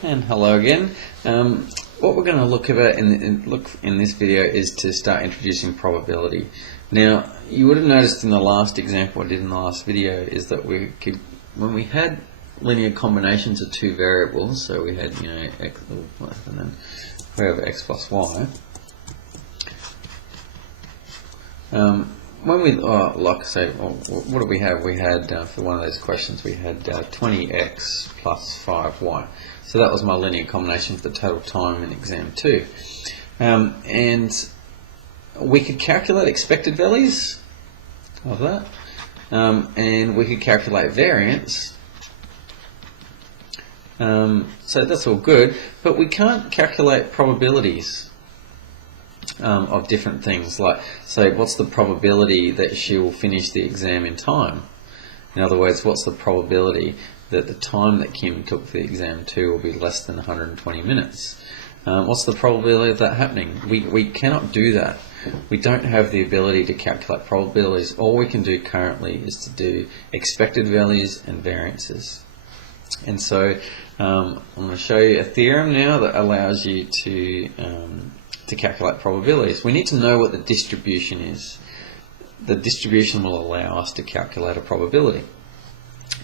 And hello again. What we're going to look at in this video is to start introducing probability. Now, you would have noticed in the last example I did in the last video is that when we had linear combinations of two variables, so we had x, and then we have x plus y. When we, like I say, what do we have? We had, for one of those questions, we had 20x plus 5y. So that was my linear combination for the total time in exam 2. And we could calculate expected values of that. And we could calculate variance. So that's all good, but we can't calculate probabilities of different things, like, say, what's the probability that she will finish the exam in time? In other words, what's the probability that the time that Kim took for the exam 2 will be less than 120 minutes? What's the probability of that happening? We cannot do that. We don't have the ability to calculate probabilities. All we can do currently is to do expected values and variances. And so I'm going to show you a theorem now that allows you to calculate probabilities. We need to know what the distribution is. The distribution will allow us to calculate a probability.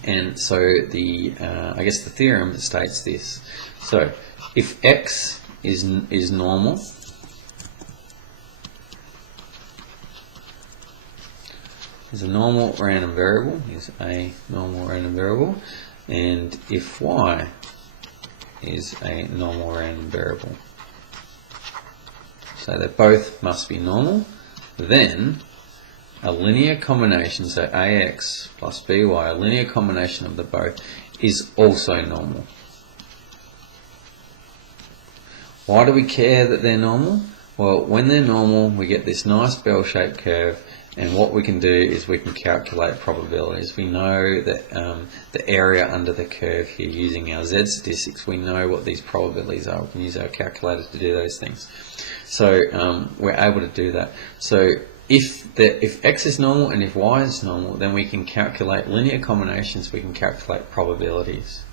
And so I guess the theorem states this. So if x is normal, is a normal random variable, is a normal random variable, and if y is a normal random variable, so they both must be normal, then a linear combination, so ax plus by, a linear combination of the both, is also normal. Why do we care that they're normal? Well, when they're normal, we get this nice bell-shaped curve, and what we can do is we can calculate probabilities. We know that the area under the curve here, using our z statistics, we know what these probabilities are. We can use our calculator to do those things. So we're able to do that. So if x is normal and if y is normal, then we can calculate linear combinations, we can calculate probabilities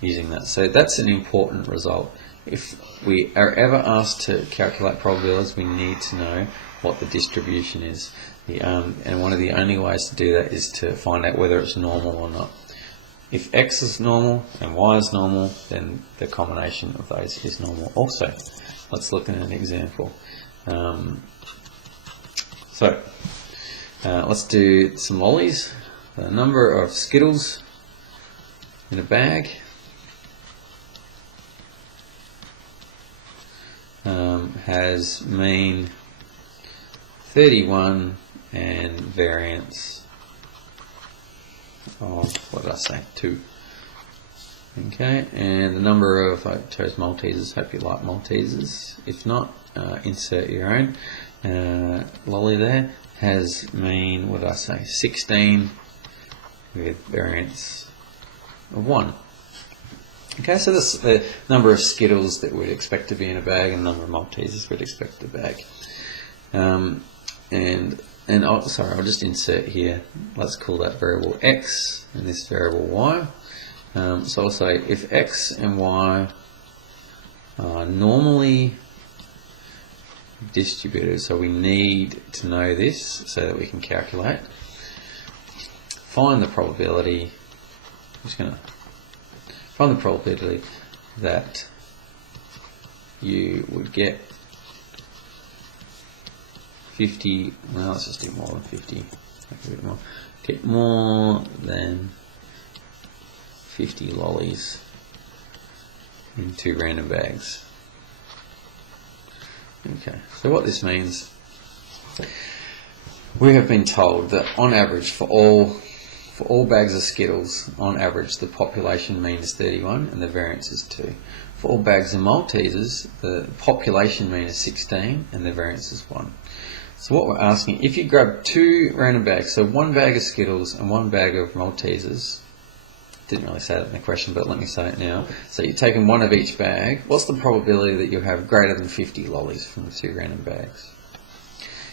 using that. So that's an important result. If we are ever asked to calculate probabilities, we need to know what the distribution is. And one of the only ways to do that is to find out whether it's normal or not. If x is normal and y is normal, then the combination of those is normal also. Let's look at an example. Let's do some lollies. The number of Skittles in a bag has mean 31 and variance of, what did I say, 2. Okay, and the number of, I chose Maltesers, hope you like Maltesers. If not, insert your own. Lolly there has mean, what did I say, 16 with variance of 1. Okay, so this is the number of Skittles that we'd expect to be in a bag and the number of Maltesers we'd expect to bag. I'll just insert here, let's call that variable x and this variable y. So I'll say if x and y are normally distributed, so we need to know this so that we can calculate, find the probability, I'm just going to find the probability that you would get 50, well, let's just do more than 50, make a bit more, get more than 50 lollies in 2 random bags. Okay, so what this means, we have been told that on average for all bags of Skittles, on average the population mean is 31 and the variance is 2. For all bags of Maltesers, the population mean is 16 and the variance is 1. So what we're asking, if you grab 2 random bags, so 1 bag of Skittles and 1 bag of Maltesers, didn't really say that in the question, but let me say it now. So you're taking 1 of each bag, what's the probability that you'll have greater than 50 lollies from the 2 random bags?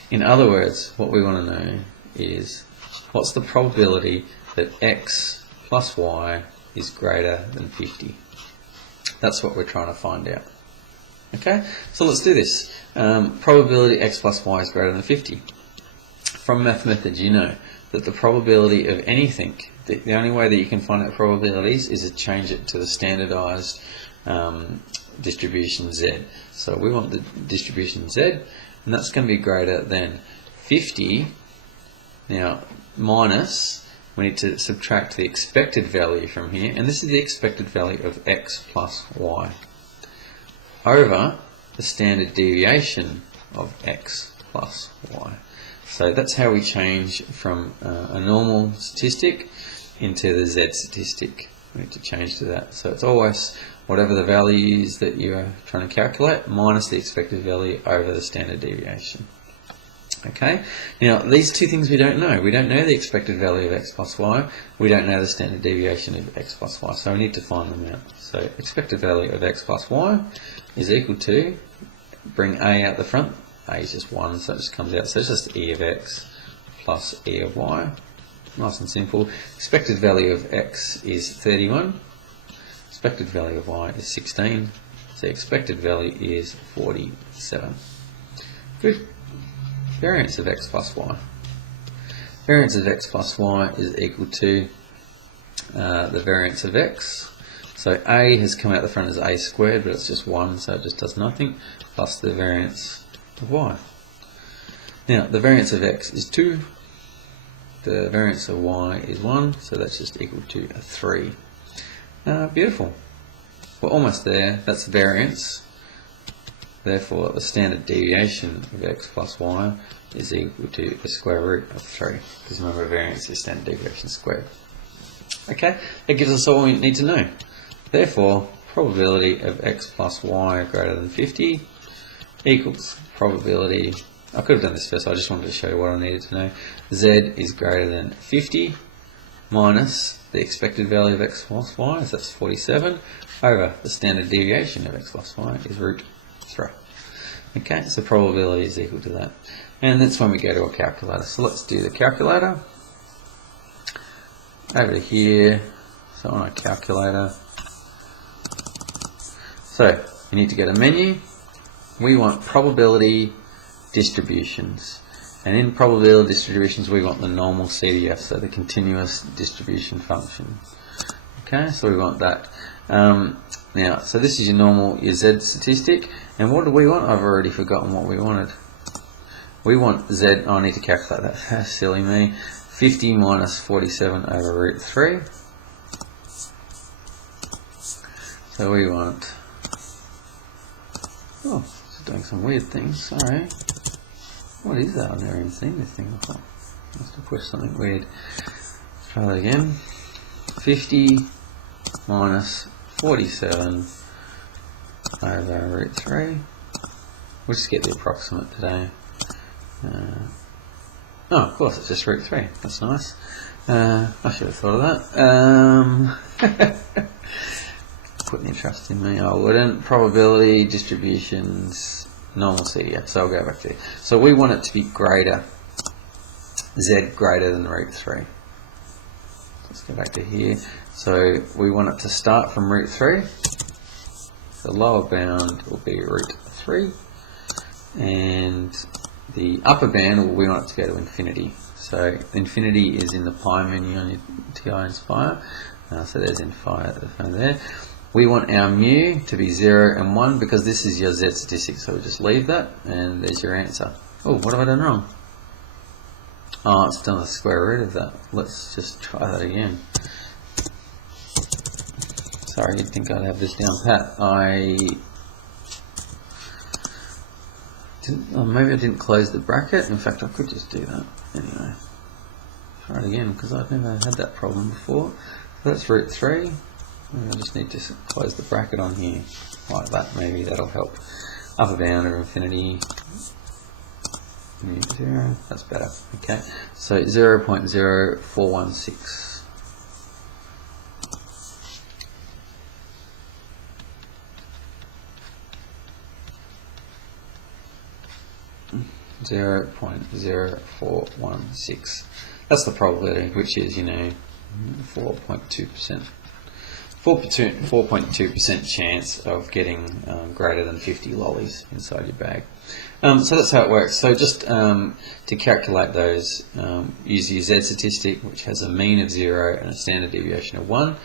In other words, what we want to know is, what's the probability that x plus y is greater than 50? That's what we're trying to find out. Okay, so let's do this. Probability x plus y is greater than 50. From math methods, you know that the probability of anything, the only way that you can find out probabilities is to change it to the standardized distribution z. So we want the distribution z, and that's going to be greater than 50. Now, minus, we need to subtract the expected value from here, and this is the expected value of x plus y, over the standard deviation of x plus y. So that's how we change from a normal statistic into the z statistic. We need to change to that. So it's always whatever the value is that you are trying to calculate minus the expected value over the standard deviation. Okay, now these two things we don't know. We don't know the expected value of x plus y. We don't know the standard deviation of x plus y. So we need to find them out. So expected value of x plus y is equal to, bring a out the front. A is just 1, so it just comes out. So it's just e of x plus e of y. Nice and simple. Expected value of x is 31. Expected value of y is 16. So expected value is 47. Good. Variance of x plus y. Variance of x plus y is equal to the variance of x. So a has come out the front as a squared, but it's just 1, so it just does nothing, plus the variance of y. Now, the variance of x is 2. The variance of y is 1, so that's just equal to 3. Beautiful. We're almost there. That's variance. Therefore, the standard deviation of x plus y is equal to the square root of 3. Because remember, variance is standard deviation squared. Okay, that gives us all we need to know. Therefore, probability of x plus y greater than 50 equals probability, I could have done this first, I just wanted to show you what I needed to know. Z is greater than 50 minus the expected value of x plus y, so that's 47, over the standard deviation of x plus y is root 3. Okay, so probability is equal to that. And that's when we go to a calculator. So let's do the calculator. Over to here, so on a calculator. So you need to get a menu. We want probability distributions. And in probability distributions, we want the normal CDF, so the continuous distribution function. Okay, so we want that. Now, so this is your normal, your Z statistic. And what do we want? I've already forgotten what we wanted. We want Z, oh, I need to calculate that. That's silly me. 50 minus 47 over root 3. So we want, oh, it's doing some weird things, sorry. What is that? I've never even seen this thing before. Must have pushed something weird. Let's try that again. 50 minus 47 over root 3. We'll just get the approximate today. Oh, of course, it's just root 3. That's nice. I should have thought of that. Putting your trust in me. I wouldn't. Probability distributions, normal CDF. So I'll go back there. So we want it to be greater, Z greater than root 3. Let's go back to here. So we want it to start from root 3. The lower bound will be root 3. And the upper band, we want it to go to infinity. So infinity is in the pi menu on your TI Inspire. So there's Inspire there. We want our mu to be 0 and 1 because this is your Z statistic. So we'll just leave that and there's your answer. Oh, what have I done wrong? Oh, it's done the square root of that. Let's just try that again. Sorry, you'd think I'd have this down pat. Maybe I didn't close the bracket. In fact, I could just do that. Anyway, try it again because I've never had that problem before. So that's root 3. I just need to close the bracket on here like that. Maybe that'll help. Upper bound of infinity. 0. That's better. Okay. So 0.0416. 0.0416. That's the probability, which is, 4.2%. 4.2% chance of getting greater than 50 lollies inside your bag. So that's how it works. So just to calculate those, use your Z statistic, which has a mean of 0 and a standard deviation of 1,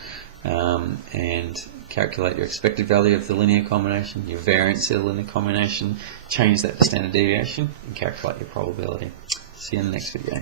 and calculate your expected value of the linear combination, your variance of the linear combination, change that to standard deviation, and calculate your probability. See you in the next video.